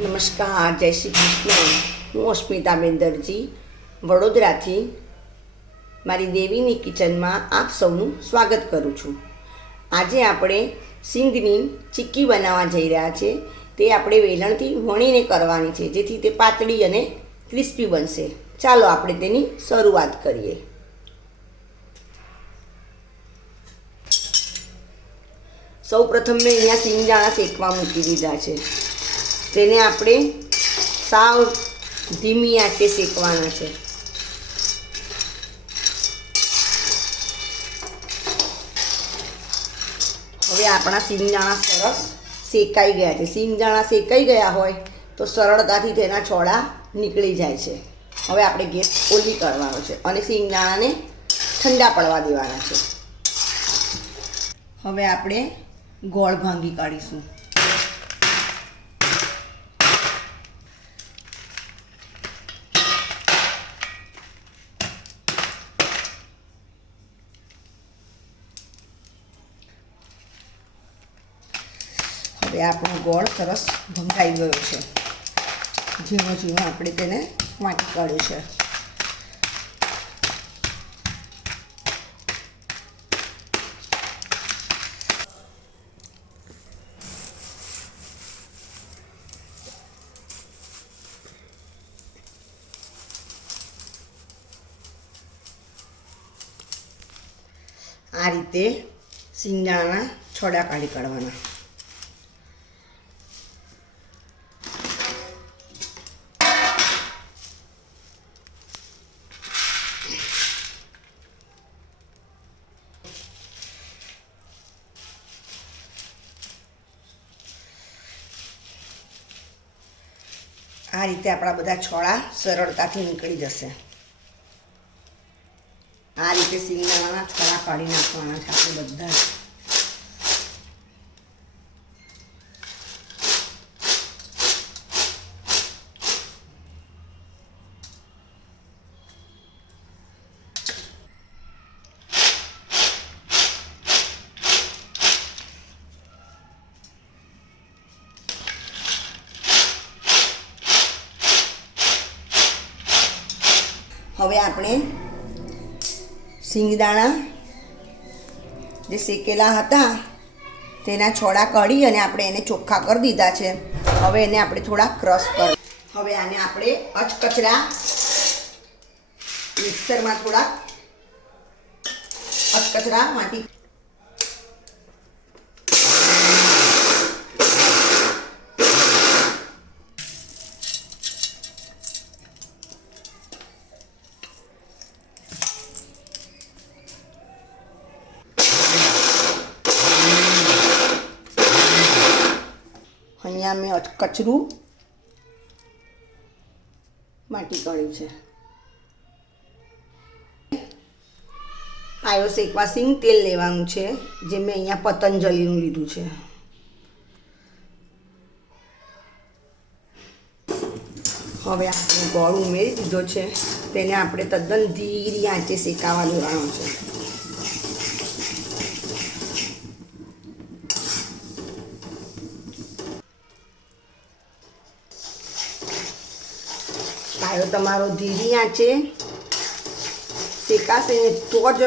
નમસ્કાર, જય શ્રી કૃષ્ણ. હું અસ્મિતાબેન દરજી વડોદરાથી મારી દેવીની કિચનમાં આપ સૌનું સ્વાગત કરું છું. આજે આપણે સિંગની ચીક્કી બનાવવા જઈ રહ્યા છે. તે આપણે વેલણથી વણીને કરવાની છે, જેથી તે પાતળી અને ક્રિસ્પી બનશે. ચાલો આપણે તેની શરૂઆત કરીએ. સૌ પ્રથમ મેં અહીંયા સિંગદાણા શેકવા મૂકી દીધા છે. તેને આપણે સાવ ધીમી આંચે શેકવાના છે. હવે આપણા સિંગદાણા સરસ શેકાઈ ગયા છે. સિંગદાણા શેકાઈ ગયા હોય તો સરળતાથી તેના છોડા નીકળી જાય છે. હવે આપણે ગેસ ઓલી કરવાનો છે અને સિંગદાણાને ઠંડા પડવા દેવાના છે. હવે આપણે ગોળ ભાંગી કાઢીશું. હવે આપણો ગોળ સરસ ભંગાઈ ગયો છે. ઝીણો ઝીણો આપણે તેને વાટી કાઢ્યું છે. આ રીતે સિંગદાણાના છોડા કાઢી કાઢવાના. આ રીતે આપણા બધા છોડા સરળતાથી નીકળી જશે. આ રીતે સિંગદાણાના છોડા કાઢી નાખવાના છે આપણે બધા. હવે આપણે સિંગદાણા જે શેકેલા હતા તેના છોડા કાઢી અને આપણે એને ચોખ્ખા કરી દીધા છે. હવે એને આપણે થોડા ક્રશ કરી. હવે આને આપણે અચકચરા મિક્સરમાં થોડા અચકચરા વાટી. અહીંયા મેં કચરું માટી કાઢ્યું છે. પાયો શેકવા સિંગ તેલ લેવાનું છે, જે મેં અહીંયા પતંજલિનું લીધું છે. હવે આપણે ગોળ ઉમેરી દીધો છે. તેને આપણે તદ્દન ધીરી આંચે શેકાવા દેવાનો છે. પાયો તમારો ધીરી આંચે શેકાશે ને તો જ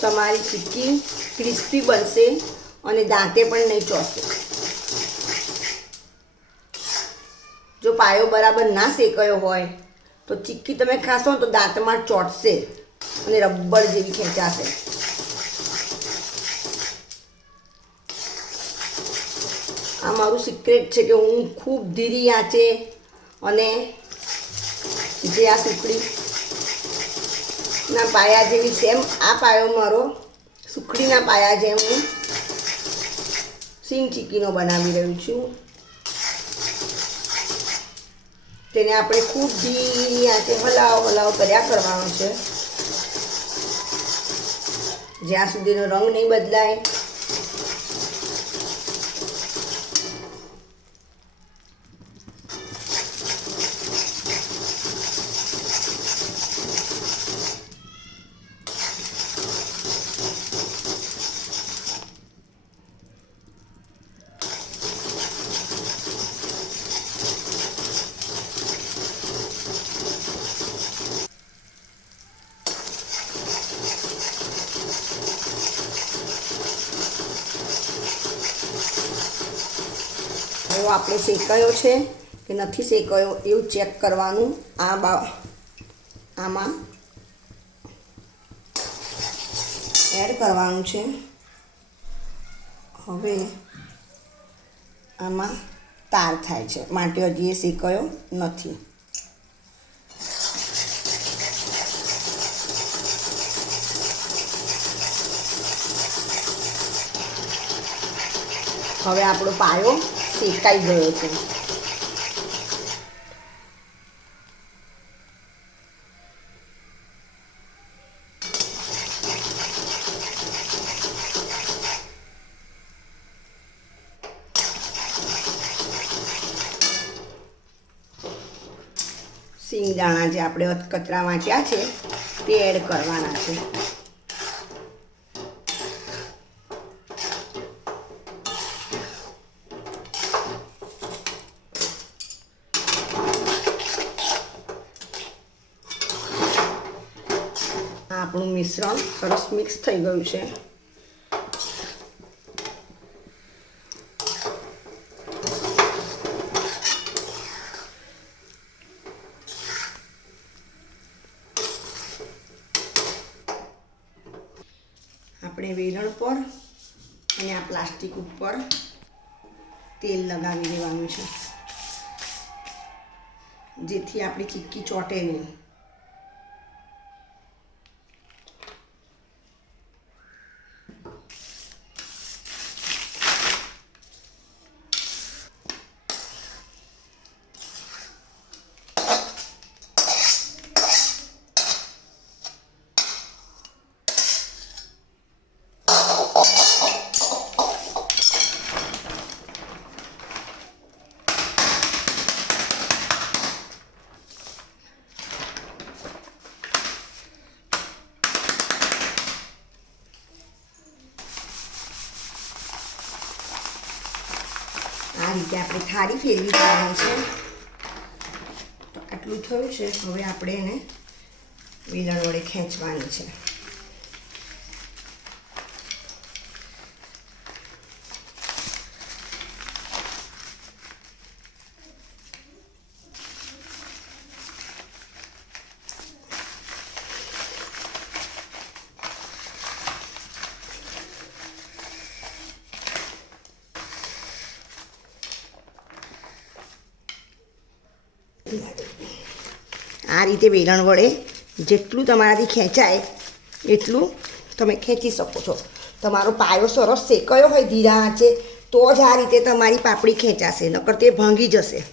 તમારી ચીક્કી ક્રિસ્પી બનશે અને દાંતે પણ નહીં ચોંટશે. જો પાયો બરાબર ના શેકાયો હોય તો ચીક્કી તમે ખાશો તો દાંતમાં ચોંટશે અને રબર જેવી ખેંચાશે. આ મારું સિક્રેટ છે કે હું ખૂબ ધીરી આંચે અને જે આ સુખડીના પાયા જેવી સેમ આ પાયો મારો સુખડીના પાયા જેમ હું સિંગ ચીક્કીનો બનાવી રહ્યું છું. તેને આપણે ખૂબ ધીરી આંચે હલાવ કર્યા કરવાનો છે, જ્યાં સુધીનો રંગ નહીં બદલાય. પાયો આપણે શેકાયો છે કે નથી શેકાયો એવું ચેક કરવાનું. આમાં એડ કરવાનું છે. હવે આમાં તાર થાય છે માટે હજી એ શેકાયો નથી. હવે આપણો પાયો શેકાઈ ગયો છે. સિંગદાણા જે આપણે અધકચરા વાટ્યા છે તે એડ કરવાના છે. આપણું મિશ્રણ સરસ મિક્સ થઈ ગયું છે. આપણે વેલણ પર અને આ પ્લાસ્ટિક ઉપર તેલ લગાવી દેવાનું છે જેથી આપણી ચીક્કી ચોંટે નહીં. આ રીતે આપણે થાળી ફેરવી દેવાની છે. આટલું થયું છે. હવે આપણે એને વેલણ વડે ખેંચવાની છે. આ રીતે વેલણ વડે જેટલું તમારાથી ખેંચાય એટલું તમે ખેંચી શકો છો. તમારો પાયો સરસ શેકાયો હોય ધીરા આંચે તો જ આ રીતે તમારી પાપડી ખેંચાશે, નકર તે ભાંગી જશે.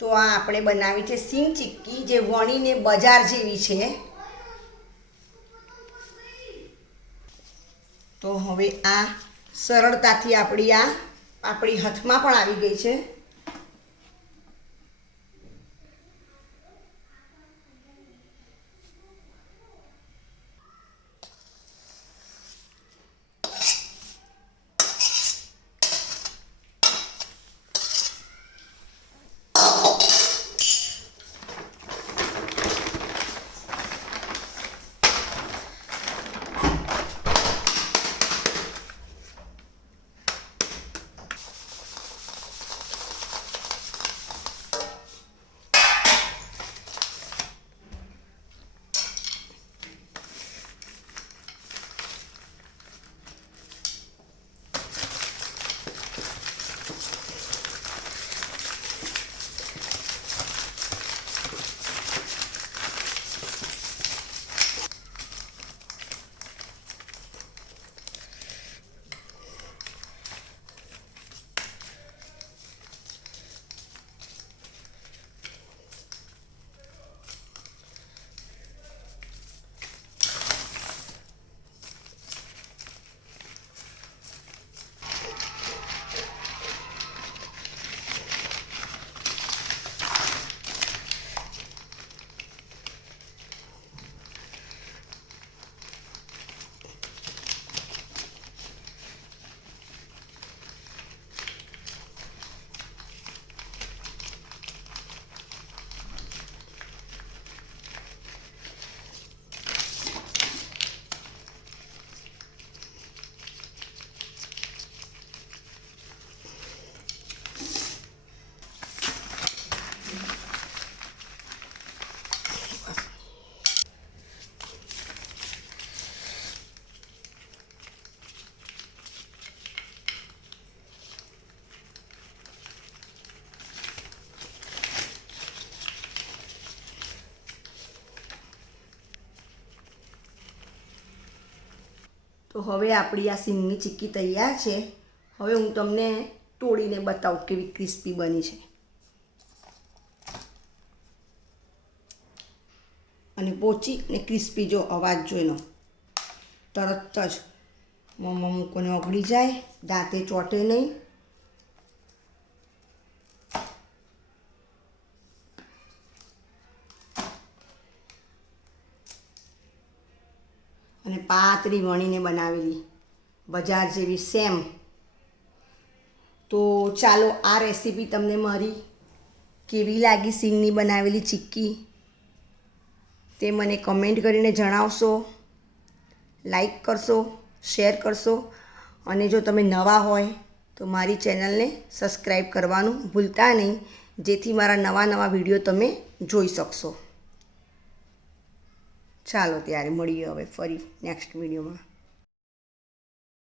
તો આ આપણે બનાવી છે સિંગ ચીક્કી, જે વણીને બજાર જેવી છે. તો હવે આ સરળતાથી આપણી હાથમાં પણ આવી ગઈ છે. તો હવે આપણી આ સિંગની ચીક્કી તૈયાર છે. હવે હું તમને તોડીને બતાવું કેવી ક્રિસ્પી બની છે. અને પોચી અને ક્રિસ્પી જો અવાજ જોઈનો તરત જ મોંમાં મૂકોને ઓગળી જાય, દાંતે ચોંટે નહીં. અને પાતળી વણીને બનાવેલી બજાર જેવી સેમ. તો ચાલો આ રેસીપી તમને મારી કેવી લાગી સિંગની બનાવેલી ચીક્કી તે મને કમેન્ટ કરીને જણાવશો. લાઈક કરશો, શેર કરશો અને જો તમે નવા હોય તો મારી ચેનલને સબસ્ક્રાઈબ કરવાનું ભૂલતા નહીં, જેથી મારા નવા વિડીયો તમે જોઈ શકશો. ચાલો ત્યારે મળીએ હવે ફરી નેક્સ્ટ વિડીયોમાં.